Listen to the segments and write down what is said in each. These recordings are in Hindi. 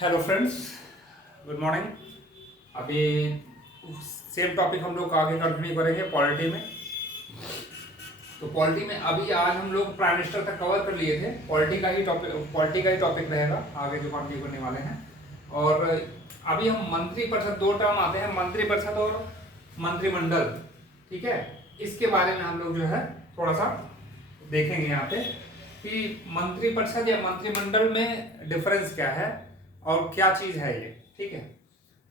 Hello friends, good morning. अभी सेम टॉपिक हम लोग आगे कंटिन्यू करेंगे पॉलिटी में। तो पॉलिटी में अभी आज हम लोग प्राइम मिनिस्टर तक कवर कर लिए थे। पॉलिटी का ही टॉपिक रहेगा आगे जो कंटिन्यू करने वाले हैं। और अभी हम मंत्रिपरिषद, दो टर्म आते हैं, मंत्रिपरिषद और मंत्रिमंडल। ठीक है, इसके बारे में हम लोग जो है थोड़ा सा देखेंगे यहाँ पे कि मंत्रिपरिषद या मंत्रिमंडल में डिफरेंस क्या है और क्या चीज है ये। ठीक है,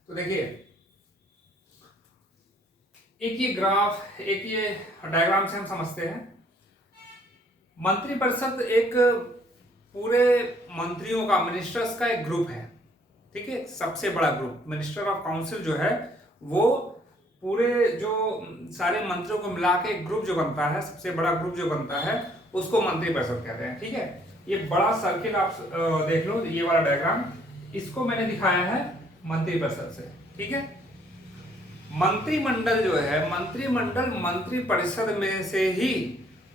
तो देखिए एक ये ग्राफ, एक ये डायग्राम से हम समझते हैं। मंत्रिपरिषद एक पूरे मंत्रियों का, मिनिस्टर्स का एक ग्रुप है। ठीक है, सबसे बड़ा ग्रुप मिनिस्टर ऑफ काउंसिल जो है वो पूरे जो सारे मंत्रियों को मिला के एक ग्रुप जो बनता है, सबसे बड़ा ग्रुप जो बनता है उसको मंत्रिपरिषद कहते हैं। ठीक है, ये बड़ा सर्किल आप देख लो, ये वाला डायग्राम, इसको मैंने दिखाया है मंत्रिपरिषद से। ठीक है, मंत्रिमंडल जो है, मंत्रिमंडल मंत्रिपरिषद में से ही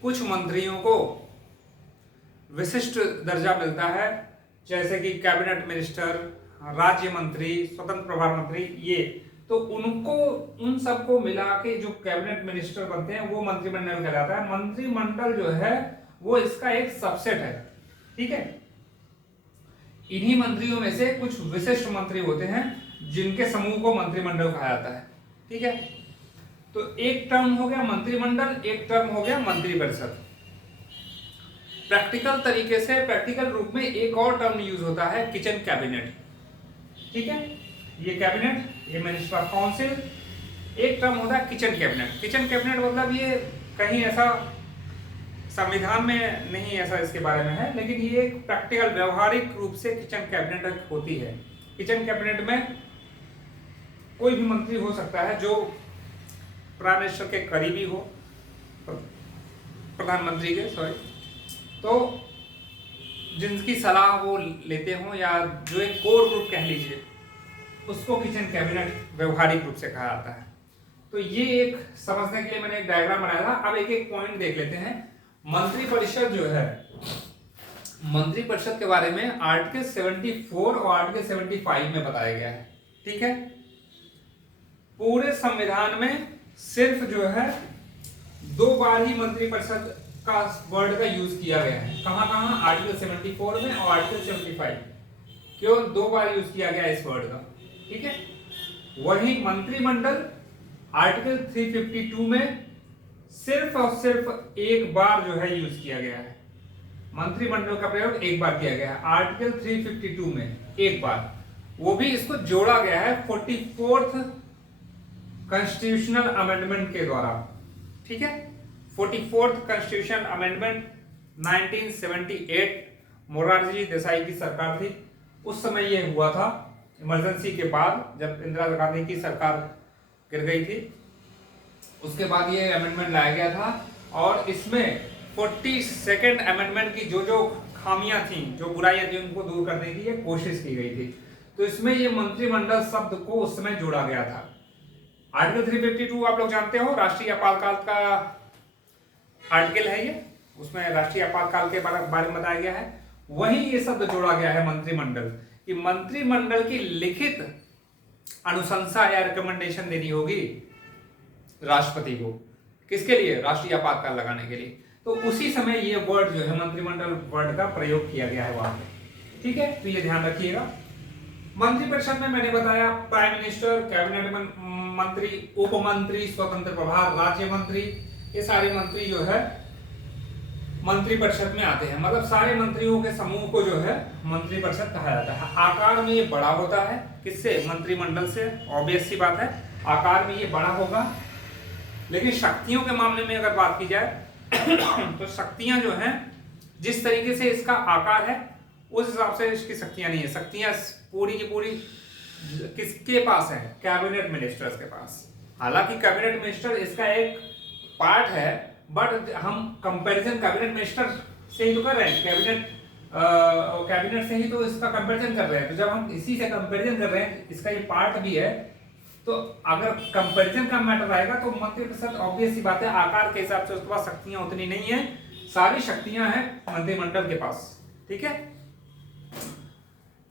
कुछ मंत्रियों को विशिष्ट दर्जा मिलता है, जैसे कि कैबिनेट मिनिस्टर, राज्य मंत्री, स्वतंत्र प्रभार मंत्री, ये तो उनको, उन सबको मिला के जो कैबिनेट मिनिस्टर बनते हैं वो मंत्रिमंडल कहलाता है। मंत्रिमंडल जो है वो इसका एक सबसेट है। ठीक है, इन्हीं मंत्रियों में से कुछ विशिष्ट मंत्री होते हैं जिनके समूह को मंत्रिमंडल कहा जाता है। ठीक है, तो एक टर्म हो गया मंत्रिमंडल, एक टर्म हो गया मंत्रिपरिषद। प्रैक्टिकल तरीके से, प्रैक्टिकल रूप में एक और टर्म यूज होता है, किचन कैबिनेट। ठीक है, ये कैबिनेट, ये मिनिस्टर ऑफ काउंसिल। एक टर्म होता है किचन कैबिनेट। किचन कैबिनेट मतलब ये कहीं ऐसा संविधान में नहीं ऐसा इसके बारे में है, लेकिन ये एक प्रैक्टिकल व्यवहारिक रूप से किचन कैबिनेट होती है। किचन कैबिनेट में कोई भी मंत्री हो सकता है जो प्राइम मिनिस्टर के करीबी हो, प्रधानमंत्री के, सॉरी, तो जिनकी सलाह वो लेते हो, या जो एक कोर ग्रुप कह लीजिए, उसको किचन कैबिनेट व्यवहारिक रूप से कहा जाता है। तो ये एक समझने के लिए मैंने एक डायग्राम बनाया था। अब एक एक पॉइंट देख लेते हैं। मंत्रिपरिषद जो है, मंत्रिपरिषद के बारे में आर्टिकल 74 और आर्टिकल 75 में बताया गया है। ठीक है, पूरे संविधान में सिर्फ जो है 2 बार ही मंत्रिपरिषद का वर्ड का यूज किया गया है। कहां कहां? आर्टिकल 74 में और आर्टिकल 75, केवल 2 बार यूज किया गया इस वर्ड का। ठीक है, वही मंत्रिमंडल आर्टिकल 352 में सिर्फ और सिर्फ एक बार जो है यूज किया गया है। मंत्रिमंडल का प्रयोग एक बार किया गया है आर्टिकल 352 में, एक बार, वो भी इसको जोड़ा गया है 44th कॉन्स्टिट्यूशनल अमेंडमेंट के द्वारा। ठीक है, 44th constitution amendment 1978, Morarji Desai की सरकार थी उस समय ये हुआ था, इमरजेंसी के बाद, जब इंदिरा गांधी की सरकार गिर गई थी, उसके बाद ये अमेंडमेंट लाया गया था। और इसमें 42nd अमेंडमेंट की जो जो खामियां थी, जो बुराइयां थी, उनको दूर करने की ये कोशिश की गई थी। तो इसमें ये मंत्रिमंडल शब्द को उस समय जोड़ा गया था। आर्टिकल 352 आप लोग जानते हो, राष्ट्रीय आपातकाल का आर्टिकल है ये, उसमें राष्ट्रीय आपातकाल के बारे में बताया गया है। वहीं ये शब्द जोड़ा गया है मंत्रिमंडल, कि मंत्रिमंडल की लिखित अनुशंसा या रिकमेंडेशन देनी होगी राष्ट्रपति को। किसके लिए? राष्ट्रीय आपातकाल लगाने के लिए। तो उसी समय ये वर्ड जो है, मंत्रिमंडल वर्ड का प्रयोग किया गया है वहां पे। ठीक है, तो ये ध्यान रखिएगा। मंत्रिपरिषद में मैंने बताया प्राइम मिनिस्टर, कैबिनेट मंत्री, उप मंत्री, स्वतंत्र प्रभार, राज्य मंत्री, ये सारे मंत्री जो है मंत्रिपरिषद में आते हैं। मतलब सारे मंत्रियों के समूह को जो है मंत्रिपरिषद कहा जाता है। आकार में ये बड़ा होता है, किससे? मंत्रिमंडल से। ऑब्वियस सी बात है, आकार में ये बड़ा होगा। लेकिन शक्तियों के मामले में अगर बात की जाए तो शक्तियां जो हैं, जिस तरीके से इसका आकार है उस हिसाब से इसकी शक्तियां नहीं है। शक्तियां पूरी की पूरी किसके पास है? कैबिनेट मिनिस्टर्स के पास। हालांकि कैबिनेट मिनिस्टर इसका एक पार्ट है, बट हम कंपैरिजन कैबिनेट मिनिस्टर से ही तो कर रहे हैं, कैबिनेट से ही तो इसका कंपैरिजन कर रहे हैं। तो जब हम इसी से कंपैरिजन कर रहे हैं, इसका ये पार्ट भी है, तो अगर कंपैरिजन का मैटर आएगा तो मंत्रिपरिषद ऑब्वियस सी बात है, आकार के हिसाब से उसके पास शक्तियां उतनी नहीं है, सारी शक्तियां हैं मंत्रिमंडल के पास। ठीक है,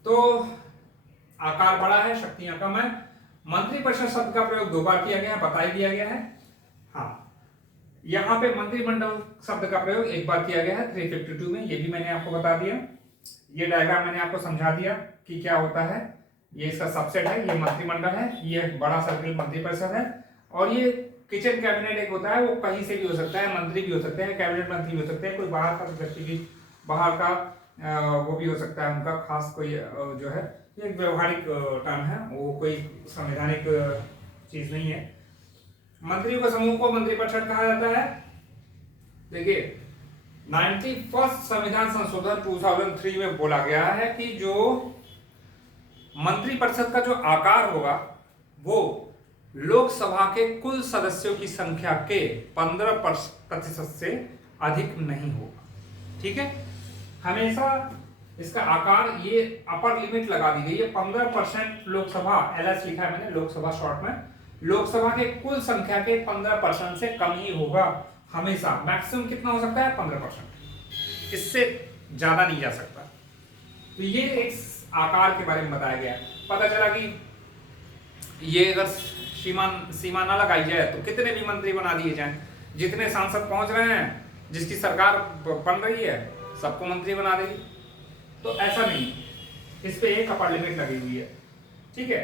तो आकार बड़ा है, शक्तियां कम है। मंत्रिपरिषद शब्द का प्रयोग 2 बार किया गया है, बता ही दिया गया है। हाँ, यहाँ पे मंत्रिमंडल शब्द का प्रयोग 1 बार किया गया है 352 में, ये भी मैंने आपको बता दिया। ये डायग्राम मैंने आपको समझा दिया कि क्या होता है। ये इसका सबसेट है, ये मंत्रिमंडल है, ये बड़ा सर्किल मंत्रिपरिषद है। और ये किचन कैबिनेट एक होता है, वो कहीं से भी हो सकता है, मंत्री भी हो सकते हैं, कैबिनेट मंत्री भी हो सकते हैं, कोई बाहर का व्यक्ति भी, बाहर का वो भी हो सकता है, उनका खास कोई जो है, ये एक व्यवहारिक टर्म है, वो कोई संवैधानिक चीज नहीं है। मंत्रियों के समूह को मंत्रिपरिषद कहा जाता है। देखिए 91st संविधान संशोधन 2003 में बोला गया है कि जो मंत्रिपरिषद का जो आकार होगा वो लोकसभा के कुल सदस्यों की संख्या के 15% से अधिक नहीं होगा। ठीक है, हमेशा इसका आकार, ये अपर लिमिट लगा दी गई है 15% लोकसभा, LS लिखा है मैंने, लोकसभा शॉर्ट में, लोकसभा के कुल संख्या के 15% से कम ही होगा हमेशा। मैक्सिमम कितना हो सकता है? 15%, इससे ज्यादा नहीं जा सकता। तो ये एक आकार के बारे में बताया गया। पता चला कि ये अगर सीमा ना लगाई जाए तो कितने भी मंत्री बना दिए जाएं, जितने सांसद पहुंच रहे हैं, जिसकी सरकार बन रही है, सबको मंत्री बना देगी। तो ऐसा नहीं, इस पे एक अपर लिमिट लगी हुई है। ठीक है,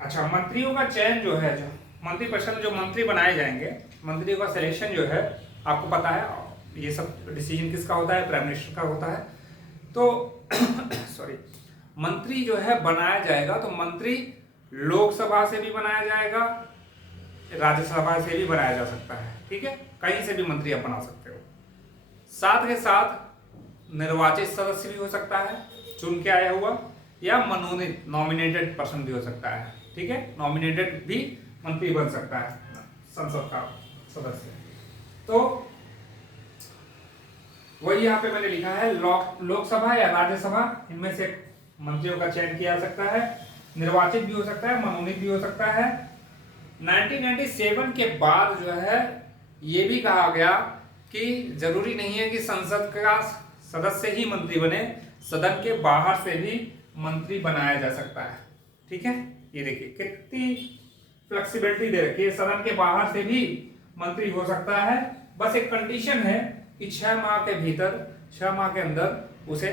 अच्छा, मंत्रियों का चयन जो है, जो मंत्रिपरिषद में जो मंत्री बनाए जाएंगे, मंत्रियों का सिलेक्शन जो है, आपको पता है ये सब डिसीजन किसका होता है? प्राइम मिनिस्टर का होता है। तो सॉरी, मंत्री जो है बनाया जाएगा, तो मंत्री लोकसभा से भी बनाया जाएगा, राज्यसभा से भी बनाया जा सकता है। ठीक है, कहीं से भी मंत्री आप बना सकते हो। साथ के साथ निर्वाचित सदस्य भी हो सकता है, चुन के आया हुआ, या मनोनीत नॉमिनेटेड पर्सन भी हो सकता है। ठीक है, नॉमिनेटेड भी मंत्री बन सकता है संसद का सदस्य। तो वही यहाँ पे मैंने लिखा है, लोकसभा या राज्यसभा, इनमें से मंत्रियों का चयन किया जा सकता है, निर्वाचित भी हो सकता है, मनोनीत भी हो सकता है। 1997 के बाद जो है ये भी कहा गया कि जरूरी नहीं है कि संसद का सदस्य ही मंत्री बने, सदन के बाहर से भी मंत्री बनाया जा सकता है। ठीक है, ये देखिए कितनी फ्लेक्सिबिलिटी दे रखी है, सदन के बाहर से भी मंत्री हो सकता है। बस एक कंडीशन है कि 6 माह के भीतर, 6 माह के अंदर उसे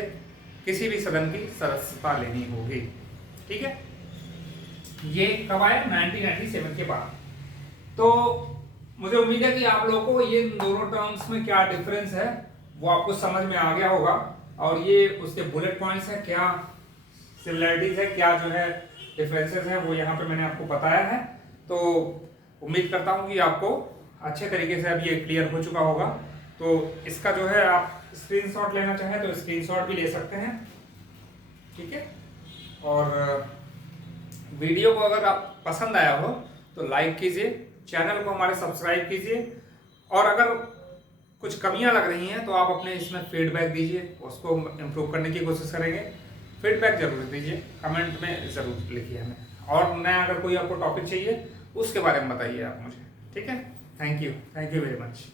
किसी भी सदन की सदस्यता लेनी होगी। ठीक है, ये कब आया? 1997 के बाद। तो मुझे उम्मीद है कि आप लोगों को ये दोनों टर्म्स में क्या डिफरेंस है वो आपको समझ में आ गया होगा, और ये उसके बुलेट पॉइंट्स है, क्या सिमिलरिटीज है, क्या जो है डिफरेंसेस है, वो यहाँ पे मैंने आपको बताया है। तो उम्मीद करता हूँ कि आपको अच्छे तरीके से अब ये क्लियर हो चुका होगा। तो इसका जो है आप स्क्रीनशॉट लेना चाहें तो स्क्रीनशॉट भी ले सकते हैं। ठीक है, और वीडियो को अगर आप पसंद आया हो तो लाइक कीजिए, चैनल को हमारे सब्सक्राइब कीजिए, और अगर कुछ कमियां लग रही हैं तो आप अपने इसमें फीडबैक दीजिए, उसको इम्प्रूव करने की कोशिश करेंगे। फीडबैक जरूर दीजिए, कमेंट में ज़रूर लिखिए हमें, और नया अगर कोई आपको टॉपिक चाहिए उसके बारे में बताइए आप मुझे। ठीक है, थैंक यू वेरी मच।